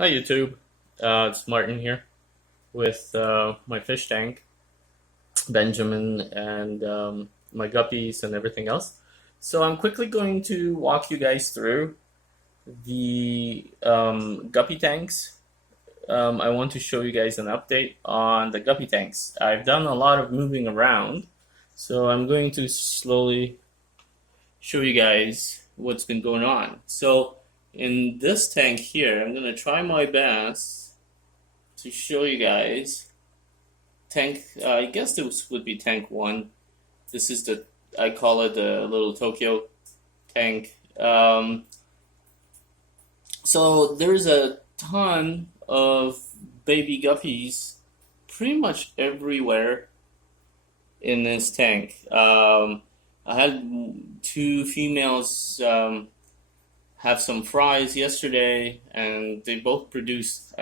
Hi YouTube, it's Martin here with my fish tank, Benjamin, and my guppies and everything else. So I'm quickly going to walk you guys through the guppy tanks. I want to show you guys an update on the guppy tanks. I've done a lot of moving around, so I'm going to slowly show you guys what's been going on. So in this tank here, I'm going to try my best to show you guys tank. I guess this would be tank 1. This is I call it the little Tokyo tank. So there's a ton of baby guppies pretty much everywhere in this tank. I had 2 females have some fries yesterday, and they both produced,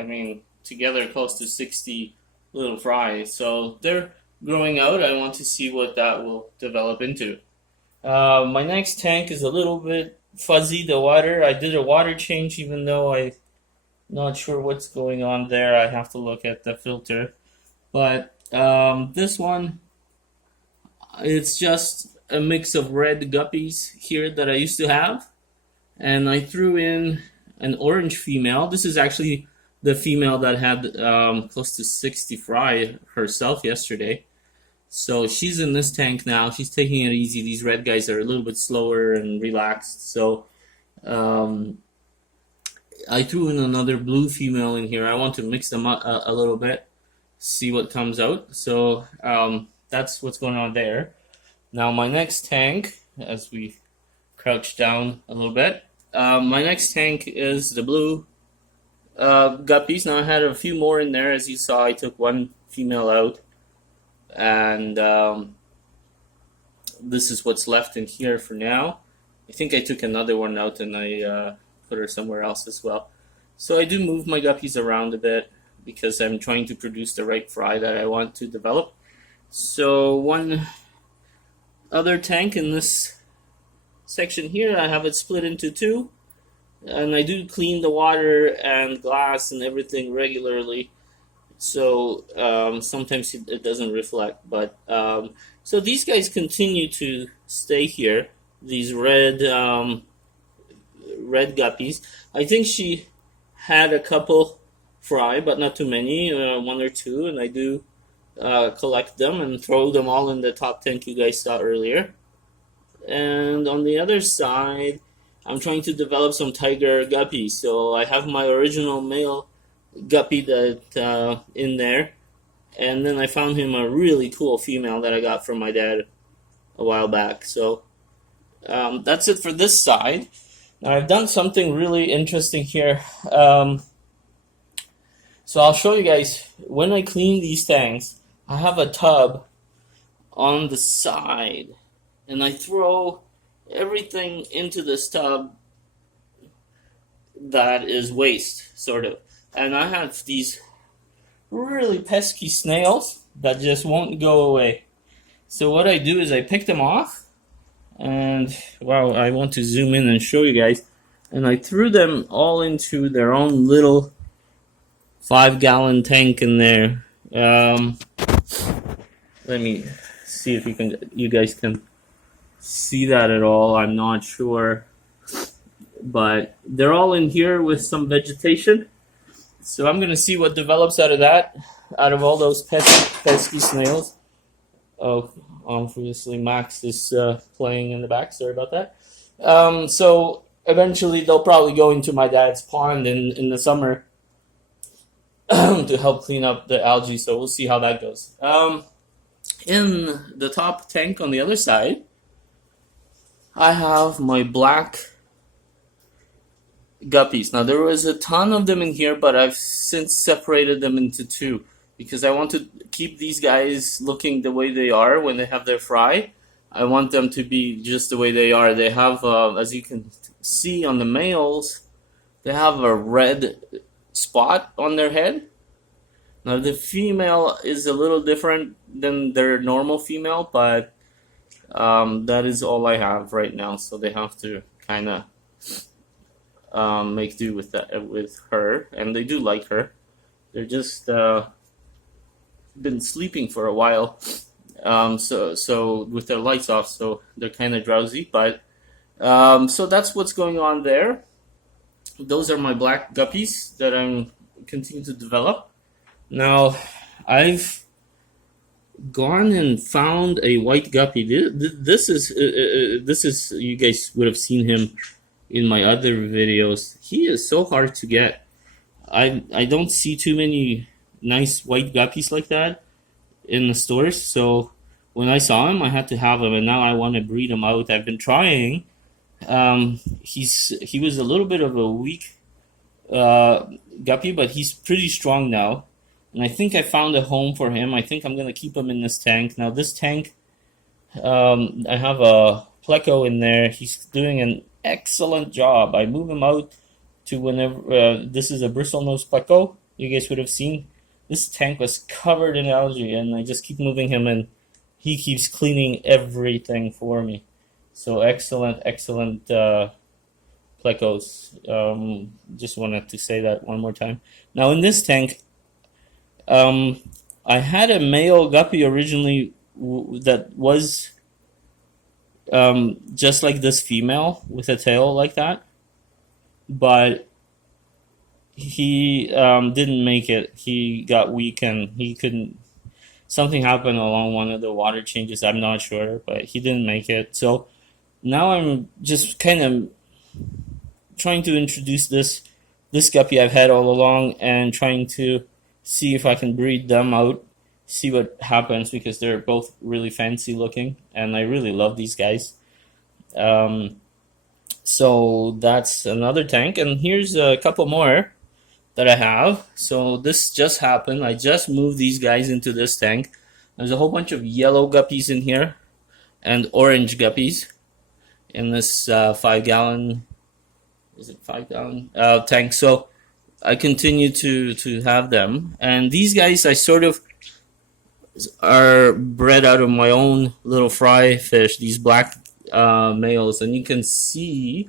together close to 60 little fries. So they're growing out. I want to see what that will develop into. My next tank is a little bit fuzzy, the water. I did a water change, even though I'm not sure what's going on there. I have to look at the filter. But this one, it's just a mix of red guppies here that I used to have. And I threw in an orange female. This is actually the female that had close to 60 fry herself yesterday. So she's in this tank now. She's taking it easy. These red guys are a little bit slower and relaxed. So I threw in another blue female in here. I want to mix them up a little bit, see what comes out. So that's what's going on there. Now my next tank, as we crouch down a little bit, my next tank is the blue guppies. Now I had a few more in there. As you saw, I took one female out, and this is what's left in here for now. I think I took another one out and I put her somewhere else as well. So I do move my guppies around a bit because I'm trying to produce the right fry that I want to develop. So one other tank in this section here, I have it split into 2, and I do clean the water and glass and everything regularly, so sometimes it doesn't reflect, but so these guys continue to stay here, these red guppies. I think she had a couple fry, but not too many, 1 or 2, and I do collect them and throw them all in the top tank you guys saw earlier. And on the other side, I'm trying to develop some tiger guppies. So I have my original male guppy that in there, and then I found him a really cool female that I got from my dad a while back. So that's it for this side. Now I've done something really interesting here. So I'll show you guys, when I clean these tanks, I have a tub on the side, and I throw everything into this tub that is waste, sort of. And I have these really pesky snails that just won't go away. So what I do is I pick them off, and wow, I want to zoom in and show you guys. And I threw them all into their own little 5-gallon tank in there. Let me see if you guys can see that at all. I'm not sure, but they're all in here with some vegetation. So I'm gonna see what develops out of that, out of all those pesky snails. Oh, obviously Max is playing in the back. Sorry about that. So eventually they'll probably go into my dad's pond in the summer to help clean up the algae. So we'll see how that goes. In the top tank on the other side, I have my black guppies. Now there was a ton of them in here, but I've since separated them into 2 because I want to keep these guys looking the way they are when they have their fry. I want them to be just the way they are. They have, as you can see on the males, they have a red spot on their head. Now the female is a little different than their normal female, but that is all I have right now. So they have to kind of make do with that with her, and they do like her. They're just been sleeping for a while, so with their lights off, so they're kind of drowsy. But so that's what's going on there. Those are my black guppies that I'm continuing to develop. Now, I've gone and found a white guppy. This is you guys would have seen him in my other videos. He is so hard to get. I don't see too many nice white guppies like that in the stores. So when I saw him, I had to have him, and now I want to breed him out. I've been trying. He was a little bit of a weak guppy, but he's pretty strong now. And I think I found a home for him. I think I'm gonna keep him in this tank. Now this tank, I have a pleco in there. He's doing an excellent job. I move him out to whenever. This is a bristlenose pleco. You guys would have seen. This tank was covered in algae, and I just keep moving him in. He keeps cleaning everything for me. So excellent plecos. Just wanted to say that one more time. Now in this tank, I had a male guppy originally that was just like this female with a tail like that, but he didn't make it. He got weak and he couldn't. Something happened along one of the water changes. I'm not sure, but he didn't make it. So now I'm just kind of trying to introduce this guppy I've had all along and trying to see if I can breed them out, see what happens, because they're both really fancy looking and I really love these guys. So that's another tank, and here's a couple more that I have. So this just happened. I just moved these guys into this tank. There's a whole bunch of yellow guppies in here and orange guppies in this 5-gallon, is it 5-gallon tank. So I continue to have them, and these guys I sort of are bred out of my own little fry fish, these black males, and you can see,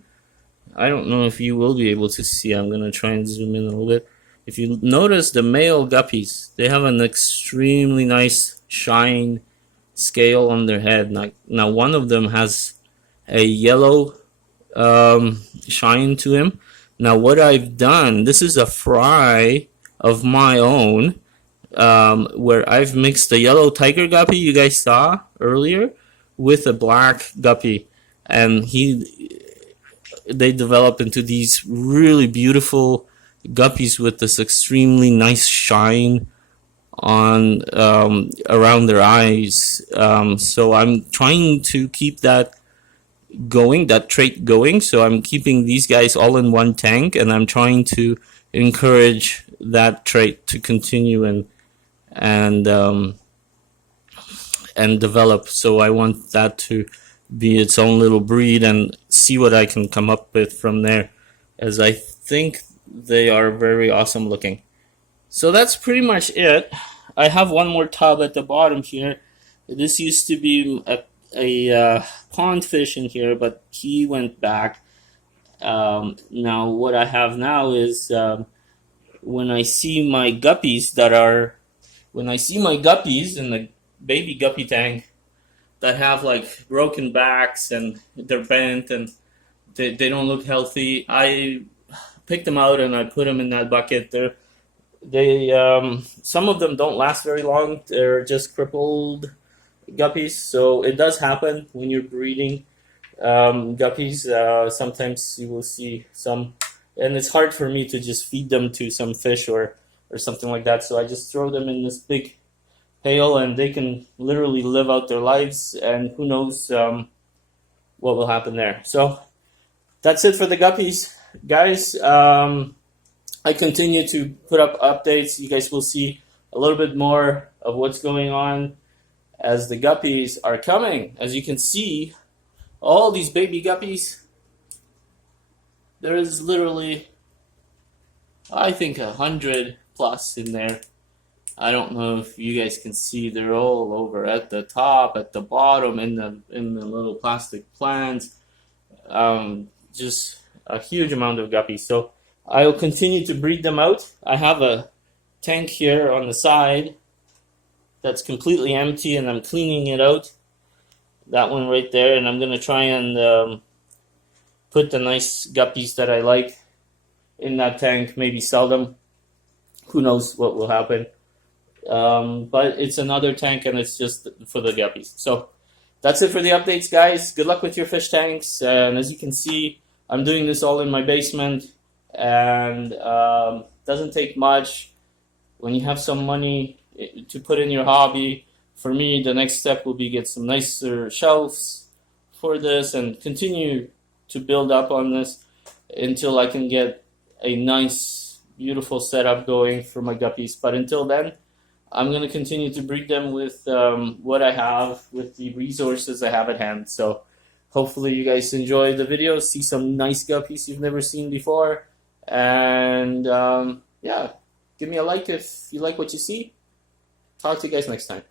I don't know if you will be able to see, I'm going to try and zoom in a little bit. If you notice the male guppies, they have an extremely nice shine scale on their head. Now one of them has a yellow shine to him. Now what I've done, this is a fry of my own, where I've mixed the yellow tiger guppy you guys saw earlier with a black guppy, and they develop into these really beautiful guppies with this extremely nice shine on around their eyes. So I'm trying to keep that trait going. So I'm keeping these guys all in one tank, and I'm trying to encourage that trait to continue and develop. So I want that to be its own little breed and see what I can come up with from there, as I think they are very awesome looking. So that's pretty much it. I have one more tub at the bottom here. This used to be a pond fish in here, but he went back. Now what I have now is when I see my guppies in the baby guppy tank that have like broken backs and they're bent and they don't look healthy, I pick them out and I put them in that bucket. Some of them don't last very long. They're just crippled guppies. So it does happen when you're breeding guppies. Sometimes you will see some, and it's hard for me to just feed them to some fish or something like that. So I just throw them in this big pail, and they can literally live out their lives, and who knows what will happen there. So that's it for the guppies, guys. I continue to put up updates. You guys will see a little bit more of what's going on as the guppies are coming. As you can see, all these baby guppies, there is literally, I think, 100 plus in there. I don't know if you guys can see, they're all over at the top, at the bottom, in the little plastic plants. a huge amount of guppies. So I'll continue to breed them out. I have a tank here on the side that's completely empty, and I'm cleaning it out. That one right there, and I'm gonna try and put the nice guppies that I like in that tank. Maybe sell them. Who knows what will happen? But it's another tank, and it's just for the guppies. So that's it for the updates, guys. Good luck with your fish tanks. And as you can see, I'm doing this all in my basement, and doesn't take much. When you have some money to put in your hobby, for me, the next step will be get some nicer shelves for this and continue to build up on this until I can get a nice, beautiful setup going for my guppies. But until then, I'm going to continue to breed them with what I have, with the resources I have at hand. So hopefully you guys enjoy the video, see some nice guppies you've never seen before. And yeah, give me a like if you like what you see. Talk to you guys next time.